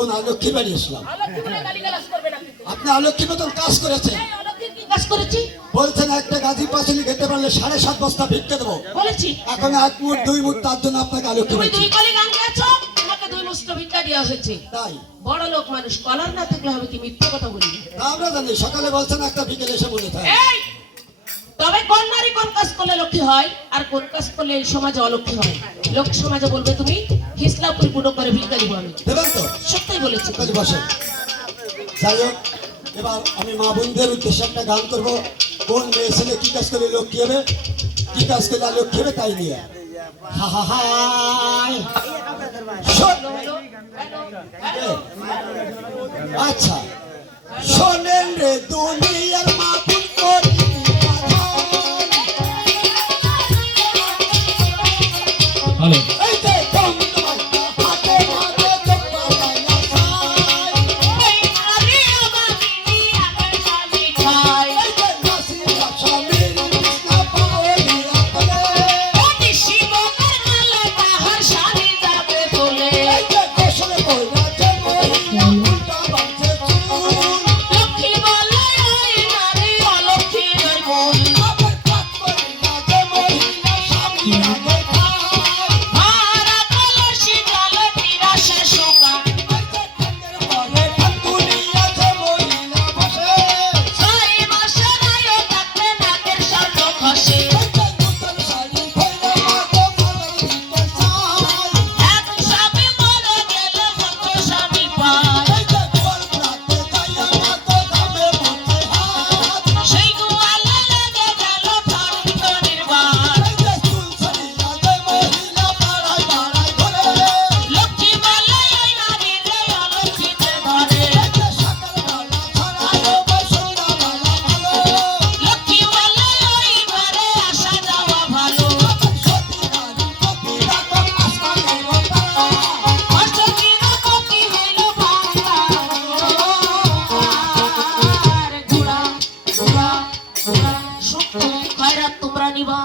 কোন অলক্ষী বাড়ি এসলাম। আপনি অলক্ষী মতন কাজ করেছেন। কাজ করেছি বলছেন একটা গাজী পাঁচলি খেতে পারলে 7.5 বস্তা ভিক্ষে দেবো বলেছি। এখন 1 মুঠ 2 মুঠ তার জন্য আপনাকে অলক্ষী তুমি বলছি। 2 কলি গান গেছো, তোমাকে 2 মুষ্ট ভিক্ষা দেওয়া হয়েছে। তাই বড় লোক মানুষ কলার না থাকলে হবে কি মিথ্যে কথা বলি? তা আমরা জানি সকালে বলছেন একটা বিকেলে এসে বলে থাকে। এই তবে কোন নারী কোন কাজ করলে লক্ষ্মী হয় আর কোন কাজ করলে এই সমাজে অলক্ষ্মী হয়? লোক সমাজে বলবে তুমি হিসলাপুর পুরো করে ভিক্ষা দিব। আমি দেবেন তো? সত্যিই বলেছি। তাহলে বসেন। যাই হোক, এবার আমি মা বোনদের উদ্দেশ্যে একটা গান করবো। কোন মেয়ে ছেলে কি কাজ করলে লক্ষ্মী হবে, কি কাজ করলে লক্ষ্মী হবে তাই নিয়ে। হা হা হাই আচ্ছা শোনেন রে দুনিয়ার মা বোন করি হ্যালো এই যে কম হাতে হাতে চোখা লাইলা সাই এই যে নাসিরা স্বামীর কৃষ্ণ পাওলি আপনে এই যে গোসল কইরা যে মহিলা উল্টা বাজে চুল আবার পাক কইরা যে মহিলা স্বামী আগে তোমরা নিবা